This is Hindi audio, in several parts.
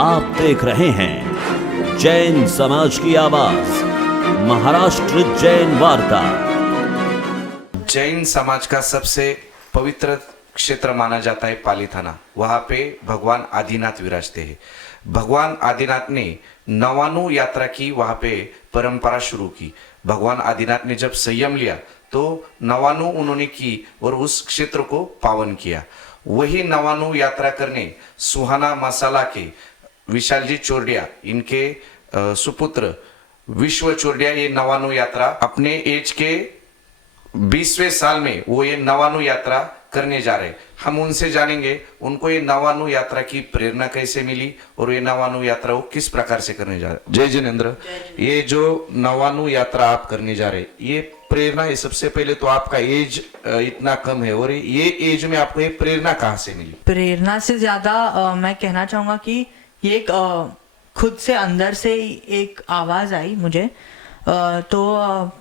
आप देख रहे हैं जैन समाज की आवाज महाराष्ट्र जैन वार्ता। जैन समाज का सबसे पवित्र क्षेत्र माना जाता है पाली थाना। वहाँ पे भगवान आदिनाथ विराजते हैं। भगवान आदिनाथ ने नवानु यात्रा की, वहाँ पे परंपरा शुरू की। भगवान आदिनाथ ने जब संयम लिया तो नवानु उन्होंने की और उस क्षेत्र को पावन किया। वही नवानु यात्रा करने सुहाना मसाला के विशाल जी चोरडिया, इनके सुपुत्र विश्व चोरडिया ये नवानु यात्रा अपने एज के 20वें साल में वो ये नवानु यात्रा करने जा रहे। हम उनसे जानेंगे उनको ये नवानु यात्रा की प्रेरणा कैसे मिली और ये नवानु यात्रा वो किस प्रकार से करने जा रहे। जय जिनेंद्र, ये जो नवानु यात्रा आप करने जा रहे, ये प्रेरणा है। सबसे पहले तो आपका एज इतना कम है और ये एज में आपको ये प्रेरणा कहाँ से मिली? प्रेरणा से ज्यादा मैं कहना चाहूंगा कि ये एक खुद से अंदर से एक आवाज आई मुझे। तो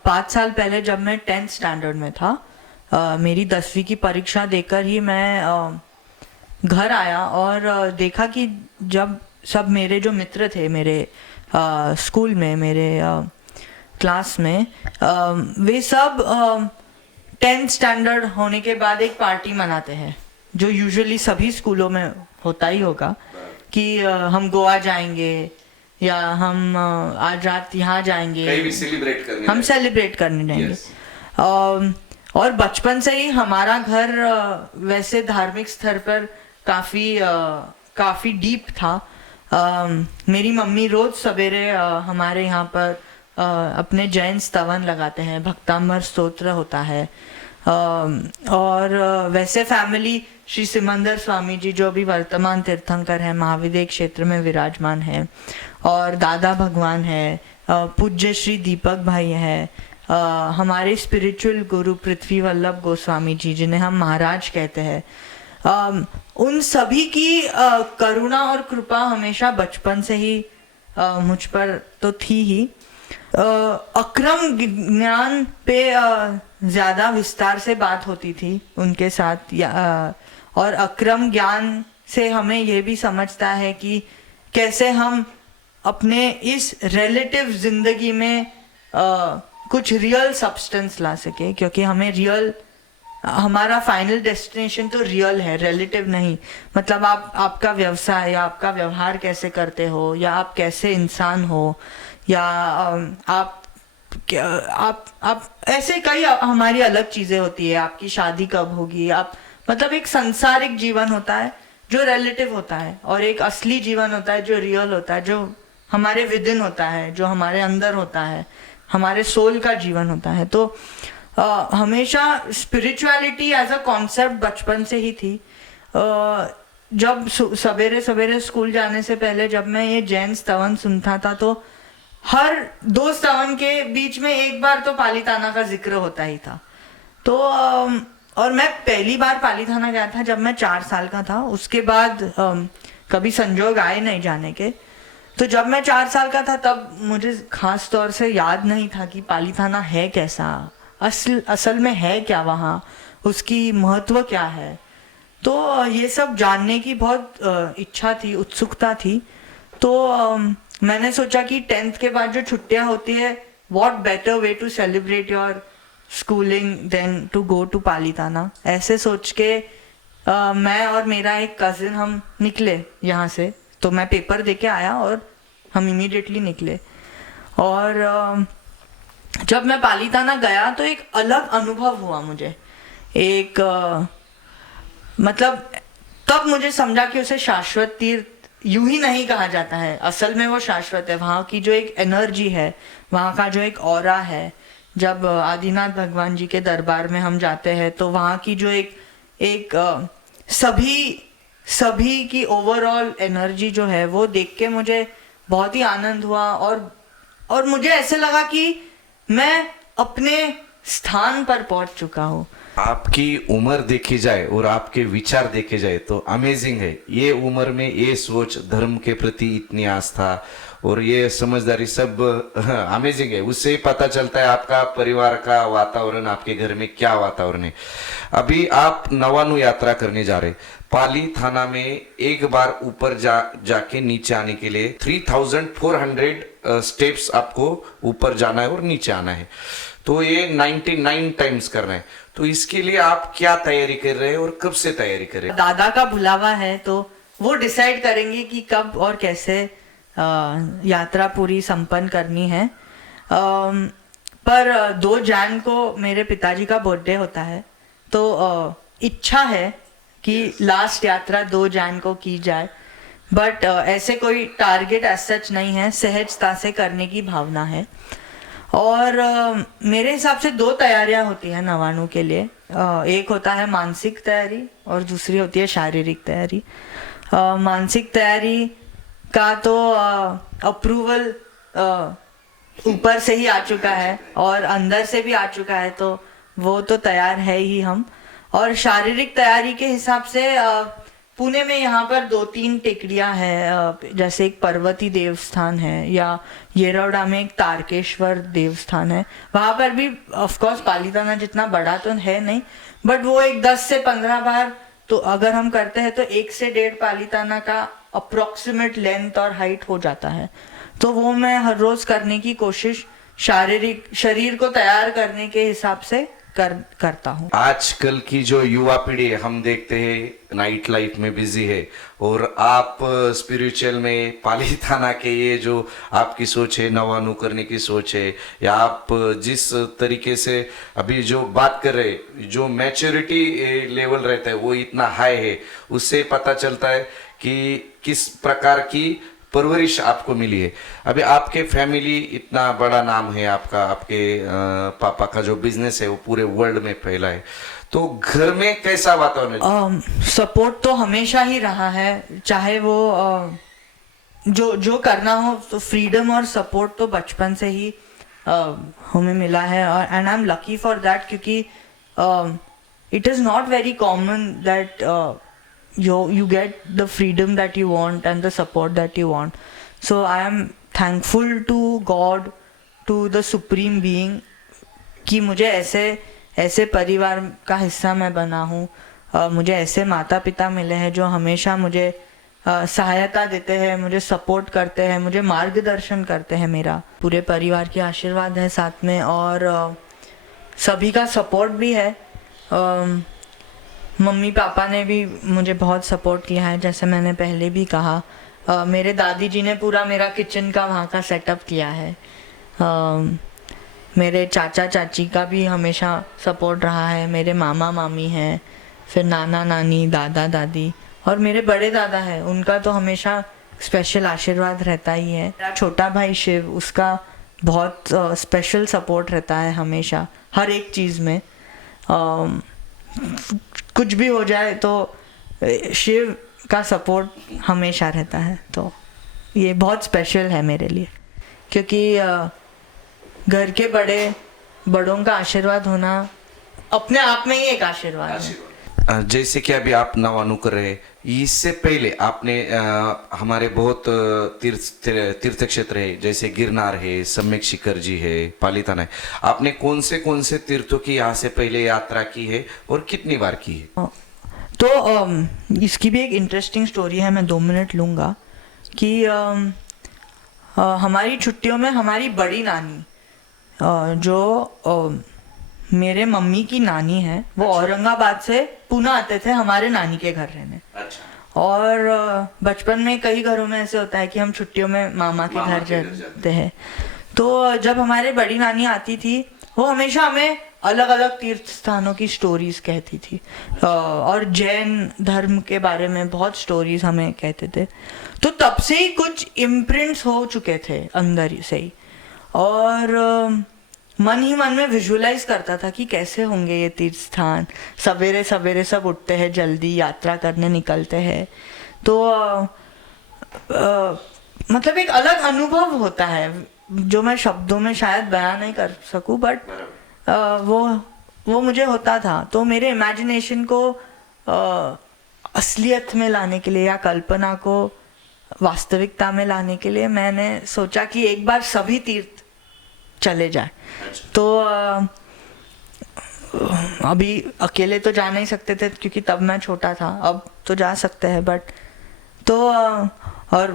5 साल पहले जब मैं 10th स्टैंडर्ड में था, मेरी 10वीं की परीक्षा देकर ही मैं घर आया और देखा कि जब सब मेरे जो मित्र थे मेरे स्कूल में, मेरे क्लास में, वे सब 10th स्टैंडर्ड होने के बाद एक पार्टी मनाते हैं, जो यूजुअली सभी स्कूलों में होता ही होगा कि हम गोवा जाएंगे या हम आज रात यहाँ जाएंगे, कहीं भी सेलिब्रेट करने हम सेलिब्रेट करने जाएंगे। और बचपन से ही हमारा घर वैसे धार्मिक स्तर पर काफी डीप था। मेरी मम्मी रोज सवेरे हमारे यहाँ पर अपने जैन स्तवन लगाते हैं, भक्तामर स्तोत्र होता है। और वैसे फैमिली श्री सिमंदर स्वामी जी, जो भी वर्तमान तीर्थंकर है, महाविद्य क्षेत्र में विराजमान है, और दादा भगवान है, पूज्य श्री दीपक भाई है, हमारे स्पिरिचुअल गुरु पृथ्वी वल्लभ गोस्वामी जी, जिन्हें हम महाराज कहते हैं, उन सभी की करुणा और कृपा हमेशा बचपन से ही मुझ पर तो थी ही। अक्रम ज्ञान पे ज्यादा विस्तार से बात होती थी उनके साथ, और अक्रम ज्ञान से हमें ये भी समझता है कि कैसे हम अपने इस रिलेटिव जिंदगी में कुछ रियल सब्सटेंस ला सके, क्योंकि हमें रियल, हमारा फाइनल डेस्टिनेशन तो रियल है, रिलेटिव नहीं। मतलब आपका व्यवसाय या आपका व्यवहार कैसे करते हो, या आप कैसे इंसान हो, या आप ऐसे कई हमारी अलग चीजें होती है। आपकी शादी कब होगी, आप मतलब एक सांसारिक जीवन होता है जो रिलेटिव होता है, और एक असली जीवन होता है जो रियल होता है, जो हमारे विदिन होता है, जो हमारे अंदर होता है, हमारे सोल का जीवन होता है। तो हमेशा स्पिरिचुअलिटी एज अ कॉन्सेप्ट बचपन से ही थी। जब सवेरे सवेरे स्कूल जाने से पहले जब मैं ये जैन स्तवन सुनता था, तो हर 2 स्तवन के बीच में एक बार तो पालीताना का जिक्र होता ही था। तो और मैं पहली बार पालीताना गया था जब मैं 4 साल का था। उसके बाद कभी संजोग आए नहीं जाने के। तो जब मैं 4 साल का था तब मुझे खास तौर से याद नहीं था कि पालीताना है कैसा, असल में है क्या वहाँ, उसकी महत्व क्या है। तो ये सब जानने की बहुत इच्छा थी, उत्सुकता थी। तो मैंने सोचा कि 10th के बाद जो छुट्टियां होती है, what better way to celebrate your schooling than to go to Palitana. ऐसे सोच के मैं और मेरा एक कजिन हम निकले यहाँ से। तो मैं पेपर देके आया और हम इमीडिएटली निकले। और जब मैं पालीताना गया तो एक अलग अनुभव हुआ मुझे। एक मतलब तब मुझे समझा कि उसे शाश्वत तीर्थ यूं ही नहीं कहा जाता है, असल में वो शाश्वत है। वहाँ की जो एक एनर्जी है, वहाँ का जो एक ऑरा है, जब आदिनाथ भगवान जी के दरबार में हम जाते हैं तो वहाँ की जो एक सभी की ओवरऑल एनर्जी जो है, वो देख के मुझे बहुत ही आनंद हुआ। और मुझे ऐसे लगा कि मैं अपने स्थान पर पहुंच चुका हूँ। आपकी उम्र देखी जाए और आपके विचार देखे जाए तो अमेजिंग है। ये उम्र में ये सोच, धर्म के प्रति इतनी आस्था और ये समझदारी, सब अमेजिंग है। उससे ही पता चलता है आपका परिवार का वातावरण, आपके घर में क्या वातावरण है। अभी आप नवानु यात्रा करने जा रहे, पाली थाना में एक बार ऊपर जाके नीचे आने के लिए 3400 स्टेप्स आपको ऊपर जाना है और नीचे आना है। तो ये 99 टाइम्स कर रहे हैं। तो इसके लिए आप क्या तैयारी कर रहे हैं और कब से तैयारी कर रहे हैं? दादा का बुलावा है तो वो डिसाइड करेंगे कि कब और कैसे यात्रा पूरी संपन्न करनी है। पर 2 जैन को मेरे पिताजी का बर्थडे होता है, तो इच्छा है कि लास्ट यात्रा 2 जैन को की जाए। बट ऐसे कोई टारगेट एज सच नहीं है, सहजता से करने की भावना है। और मेरे हिसाब से 2 तैयारियां होती है नवाणु के लिए। एक होता है मानसिक तैयारी और दूसरी होती है शारीरिक तैयारी। मानसिक तैयारी का तो अप्रूवल ऊपर से ही आ चुका है और अंदर से भी आ चुका है, तो वो तो तैयार है ही हम। और शारीरिक तैयारी के हिसाब से पुणे में यहाँ पर 2-3 टेकड़ियाँ हैं, जैसे एक पर्वती देवस्थान है, या येरवड़ा में एक तारकेश्वर देवस्थान है। वहाँ पर भी ऑफ कोर्स पालीताना जितना बड़ा तो है नहीं, बट वो एक 10 से 15 बार तो अगर हम करते हैं तो 1 से 1.5 पालीताना का अप्रोक्सीमेट लेंथ और हाइट हो जाता है। तो वो मैं हर रोज करने की कोशिश शारीरिक शरीर को तैयार करने के हिसाब से करता हूँ। आजकल की जो युवा पीढ़ी है, हम देखते हैं नाइट लाइफ में बिजी है, और आप स्पिरिचुअल में पाली थाना के ये जो आपकी सोच है, नवाणु करने की सोच है, या आप जिस तरीके से अभी जो बात कर रहे हैं, जो मैच्योरिटी लेवल रहता है वो इतना हाई है, उससे पता चलता है कि किस प्रकार की परवरिश आपको मिली है। अभी आपके फैमिली इतना बड़ा नाम है आपका, आपके पापा का जो बिजनेस है वो पूरे वर्ल्ड में फैला है, तो घर में कैसा वातावरण? सपोर्ट तो हमेशा ही रहा है, चाहे वो जो करना हो, तो फ्रीडम और सपोर्ट तो बचपन से ही हमें मिला है। और and I am lucky for that, क्योंकि it is not very common that you get the freedom that you want and the support that you want. So I am thankful to God, to the supreme being, कि मुझे ऐसे परिवार का हिस्सा मैं बना हूँ। मुझे ऐसे माता पिता मिले हैं जो हमेशा मुझे सहायता देते हैं, मुझे सपोर्ट करते हैं, मुझे मार्गदर्शन करते हैं। मेरा पूरे परिवार के आशीर्वाद है साथ में, और सभी का सपोर्ट भी है। मम्मी पापा ने भी मुझे बहुत सपोर्ट किया है, जैसे मैंने पहले भी कहा। मेरे दादी जी ने पूरा मेरा किचन का वहाँ का सेटअप किया है। मेरे चाचा चाची का भी हमेशा सपोर्ट रहा है। मेरे मामा मामी हैं, फिर नाना नानी, दादा दादी, और मेरे बड़े दादा हैं, उनका तो हमेशा स्पेशल आशीर्वाद रहता ही है। मेरा छोटा भाई शिव, उसका बहुत स्पेशल सपोर्ट रहता है हमेशा हर एक चीज़ में। कुछ भी हो जाए तो शिव का सपोर्ट हमेशा रहता है, तो ये बहुत स्पेशल है मेरे लिए, क्योंकि घर के बड़ों का आशीर्वाद होना अपने आप में ही एक आशीर्वाद है। जैसे कि अभी आप नवाणु कर रहे हैं, इससे पहले आपने हमारे बहुत तीर्थ क्षेत्र है, जैसे गिरनार है, सम्यक शिखर जी है, पालीताना है, आपने कौन से तीर्थों की यहाँ से पहले यात्रा की है और कितनी बार की है? तो इसकी भी एक इंटरेस्टिंग स्टोरी है, मैं 2 मिनट लूँगा। कि हमारी छुट्टियों में हमारी बड़ी नानी, जो मेरे मम्मी की नानी है, वो औरंगाबाद से पुणे आते थे हमारे नानी के घर रहने। अच्छा। और बचपन में कई घरों में ऐसे होता है कि हम छुट्टियों में मामा के घर जाते हैं। तो जब हमारे बड़ी नानी आती थी, वो हमेशा हमें अलग अलग तीर्थ स्थानों की स्टोरीज कहती थी, और जैन धर्म के बारे में बहुत स्टोरीज हमें कहते थे। तो तब से ही कुछ इम्प्रिंट्स हो चुके थे अंदर से ही, और मन ही मन में विजुअलाइज करता था कि कैसे होंगे ये तीर्थ स्थान। सवेरे सवेरे सब उठते हैं, जल्दी यात्रा करने निकलते हैं, तो मतलब एक अलग अनुभव होता है जो मैं शब्दों में शायद बयान नहीं कर सकूं, बट वो मुझे होता था। तो मेरे इमेजिनेशन को असलियत में लाने के लिए या कल्पना को वास्तविकता में लाने के लिए मैंने सोचा कि एक बार सभी तीर्थ चले जाए। तो अभी अकेले तो जा नहीं सकते थे क्योंकि तब मैं छोटा था, अब तो जा सकते हैं बट तो और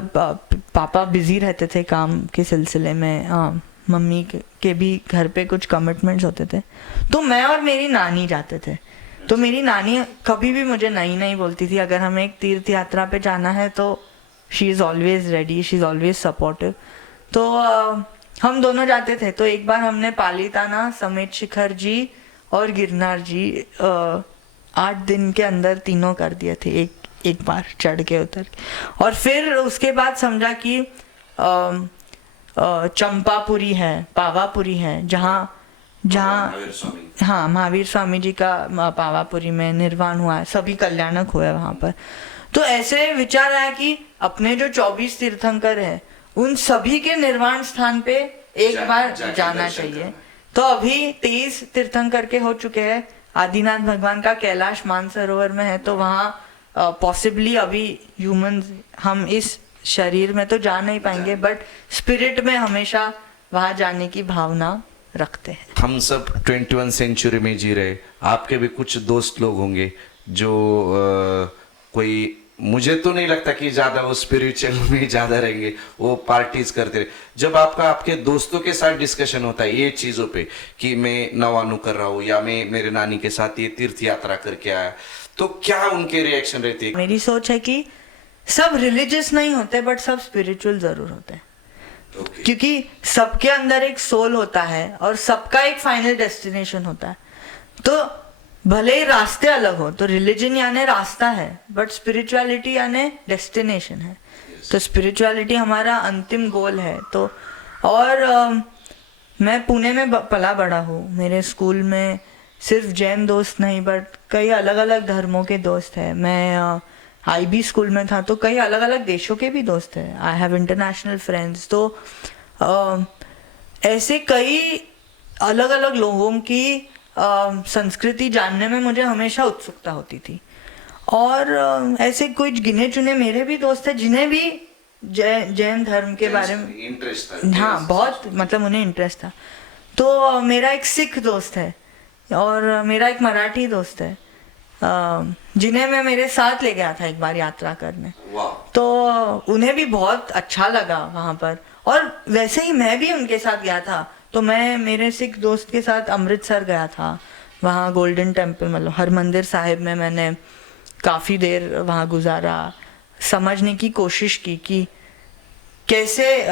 पापा बिजी रहते थे काम के सिलसिले में, मम्मी के भी घर पे कुछ कमिटमेंट्स होते थे, तो मैं और मेरी नानी जाते थे। तो मेरी नानी कभी भी मुझे नहीं नहीं बोलती थी। अगर हमें एक तीर्थ यात्रा पे जाना है तो she is always ready, she is always supportive. तो हम दोनों जाते थे। तो एक बार हमने पालीताना, समेत शिखर जी और गिरनार जी 8 दिन के अंदर तीनों कर दिए थे, एक बार चढ़ के उतर के। और फिर उसके बाद समझा कि चंपापुरी है, पावापुरी है, जहाँ हाँ महावीर स्वामी जी का पावापुरी में निर्वाण हुआ है, सभी कल्याणक हुए वहाँ पर। तो ऐसे विचार आया कि अपने जो 24 तीर्थंकर हैं उन सभी के निर्वाण स्थान पे एक बार जाना चाहिए। तो अभी 23 तीर्थंकर के हो चुके हैं। आदिनाथ भगवान का कैलाश मानसरोवर में है, तो वहाँ पॉसिबली अभी ह्यूमंस हम इस शरीर में तो जा नहीं पाएंगे बट स्पिरिट में हमेशा वहां जाने की भावना रखते हैं। हम सब 21 सेंचुरी में जी रहे, आपके भी कुछ दोस्त लोग होंगे जो कोई, मुझे तो नहीं लगता कि ज्यादा वो स्पिरिचुअल में ज्यादा रहेंगे, वो पार्टीज करते रहे। जब आपके दोस्तों के साथ डिस्कशन होता है ये चीजों पे कि मैं नवानु कर रहा हूँ या मैं मेरे नानी के साथ ये तीर्थ यात्रा करके आया, तो क्या उनके रिएक्शन रहते हैं? मेरी सोच है कि सब रिलीजियस नहीं होते बट सब स्पिरिचुअल जरूर होते हैं। क्योंकि सबके अंदर एक सोल होता है और सबका एक फाइनल डेस्टिनेशन होता है। तो भले ही रास्ते अलग हो, तो रिलीजन यानी रास्ता है बट स्पिरिचुअलिटी यानी डेस्टिनेशन है। तो स्पिरिचुअलिटी हमारा अंतिम गोल है। तो और मैं पुणे में पला बड़ा हूँ। मेरे स्कूल में सिर्फ जैन दोस्त नहीं बट कई अलग अलग धर्मों के दोस्त हैं। मैं IB स्कूल में था तो कई अलग अलग देशों के भी दोस्त हैं। I have international friends. तो ऐसे कई अलग अलग लोगों की संस्कृति जानने में मुझे हमेशा उत्सुकता होती थी। और ऐसे कुछ गिने चुने मेरे भी दोस्त हैं जिन्हें भी जैन धर्म के बारे में इंटरेस्ट था। हाँ, बहुत, मतलब उन्हें इंटरेस्ट था। तो मेरा एक सिख दोस्त है और मेरा एक मराठी दोस्त है जिन्हें मैं मेरे साथ ले गया था एक बार यात्रा करने। तो उन्हें भी बहुत अच्छा लगा वहां पर। और वैसे ही मैं भी उनके साथ गया था। तो मैं मेरे सिख दोस्त के साथ अमृतसर गया था। वहाँ गोल्डन टेम्पल, मतलब हरमंदिर साहिब में मैंने काफ़ी देर वहाँ गुजारा, समझने की कोशिश की कि कैसे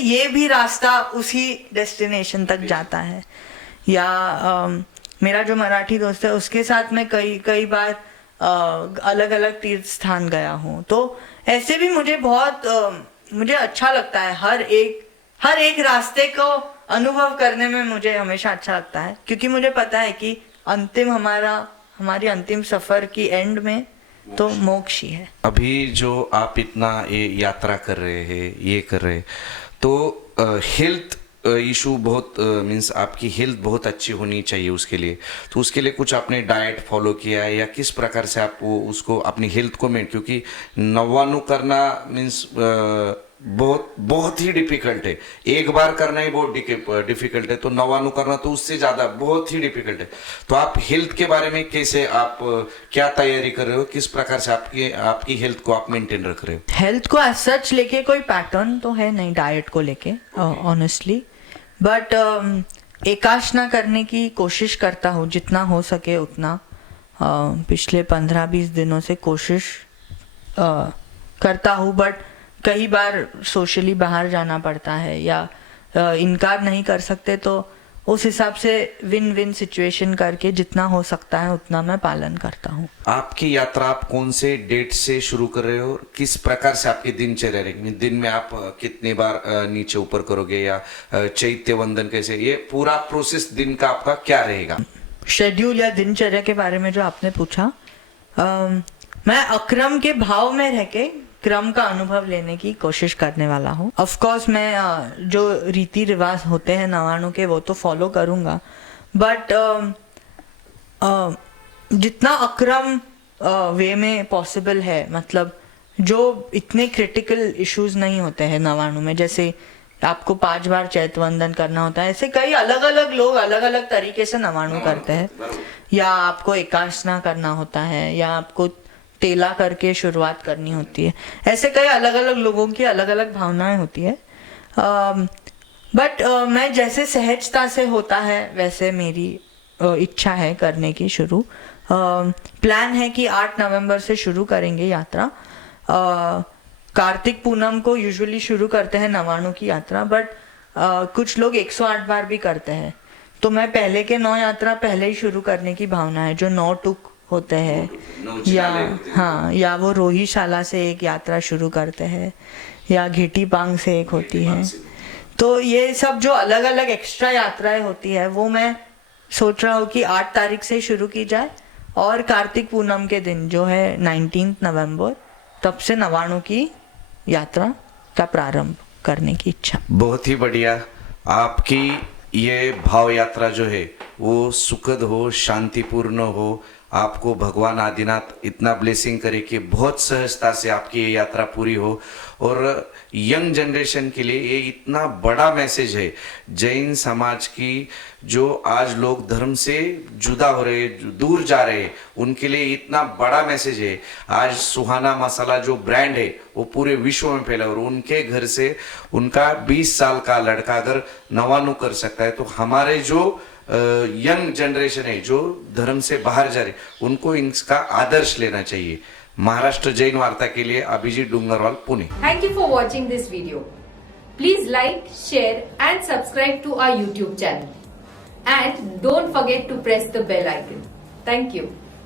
ये भी रास्ता उसी डेस्टिनेशन तक जाता है। या मेरा जो मराठी दोस्त है उसके साथ मैं कई बार अलग अलग तीर्थ स्थान गया हूँ। तो ऐसे भी मुझे बहुत मुझे अच्छा लगता है। हर एक रास्ते को अनुभव करने में मुझे हमेशा अच्छा लगता है, क्योंकि मुझे पता है कि हमारी अंतिम सफर की एंड में तो मोक्ष ही है। अभी जो आप इतना ये यात्रा कर रहे हैं, ये कर रहे हैं, तो हेल्थ इशू बहुत मीन्स आपकी हेल्थ बहुत अच्छी होनी चाहिए उसके लिए। तो उसके लिए कुछ आपने डाइट फॉलो किया है या किस प्रकार से आप उसको अपनी हेल्थ को मेंटेन, क्योंकि नवानु करना मीन्स बहुत ही डिफिकल्ट है। एक बार करना ही बहुत डिफिकल्ट है, तो नवानु करना तो उससे ज़्यादा बहुत ही डिफिकल्ट है। तो आप हेल्थ के बारे में कैसे, आप क्या तैयारी कर रहे हो, किस प्रकार से आपकी हेल्थ को आप मेंटेन रख रहे हो? हेल्थ को एज सच लेके कोई पैटर्न तो है नहीं डाइट को लेके ऑनेस्टली, बट एकाशना करने की कोशिश करता हूँ जितना हो सके उतना। पिछले 15-20 दिनों से कोशिश करता हूँ, बट कई बार सोशली बाहर जाना पड़ता है या इनकार नहीं कर सकते, तो उस हिसाब से विन विन सिचुएशन करके जितना हो सकता है उतना मैं पालन करता हूँ। आपकी यात्रा आप कौन से डेट से शुरू कर रहे हो, किस प्रकार से आपकी दिनचर्या रहेगी? दिन में आप कितने बार नीचे ऊपर करोगे या चैत्य वंदन कैसे, ये पूरा प्रोसेस दिन का आपका क्या रहेगा? शेड्यूल या दिनचर्या के बारे में जो आपने पूछा, मैं अक्रम के भाव में रह के क्रम का अनुभव लेने की कोशिश करने वाला हूँ। ऑफ कोर्स मैं जो रीति रिवाज होते हैं नवाणु के वो तो फॉलो करूँगा, बट जितना अक्रम वे में पॉसिबल है, मतलब जो इतने क्रिटिकल इश्यूज नहीं होते हैं नवाणु में, जैसे आपको 5 बार चैतवंदन करना होता है। ऐसे कई अलग अलग लोग अलग अलग तरीके से नवाणु करते हैं। या आपको एकासना करना होता है, या आपको तेला करके शुरुआत करनी होती है। ऐसे कई अलग अलग लोगों की अलग अलग भावनाएं होती है। बट मैं जैसे सहजता से होता है वैसे मेरी इच्छा है करने की शुरू। प्लान है कि 8 नवंबर से शुरू करेंगे यात्रा। कार्तिक पूनम को यूजुअली शुरू करते हैं नवाणु की यात्रा, बट कुछ लोग 108 बार भी करते हैं। तो मैं पहले के 9 यात्रा पहले ही शुरू करने की भावना है, जो 9 टुक होते हैं, या हाँ, या वो रोहीशाला से एक यात्रा शुरू करते हैं, या घेटी पांग से एक होती है। तो ये सब जो अलग अलग एक्स्ट्रा यात्राएं होती है वो मैं सोच रहा हूँ कि 8 तारीख से शुरू की जाए, और कार्तिक पूनम के दिन जो है 19 नवंबर, तब से नवाणु की यात्रा का प्रारंभ करने की इच्छा। बहुत ही बढ़िया। आपकी ये भाव यात्रा जो है वो सुखद हो, शांतिपूर्ण हो। आपको भगवान आदिनाथ इतना ब्लेसिंग करे कि बहुत सहजता से आपकी ये यात्रा पूरी हो। और यंग जनरेशन के लिए ये इतना बड़ा मैसेज है जैन समाज की, जो आज लोग धर्म से जुदा हो रहे, दूर जा रहे हैं, उनके लिए इतना बड़ा मैसेज है। आज सुहाना मसाला जो ब्रांड है वो पूरे विश्व में फैला, और उनके घर से उनका 20 साल का लड़का अगर नवाणु कर सकता है, तो हमारे जो यंग जनरेशन है जो धर्म से बाहर जा रहे, उनको इसका आदर्श लेना चाहिए। महाराष्ट्र जैन वार्ता के लिए Abhijit Dungarwal, Pune. Thank you for watching this video. Please like, share and subscribe to our YouTube channel. And don't forget to press the bell icon. Thank you.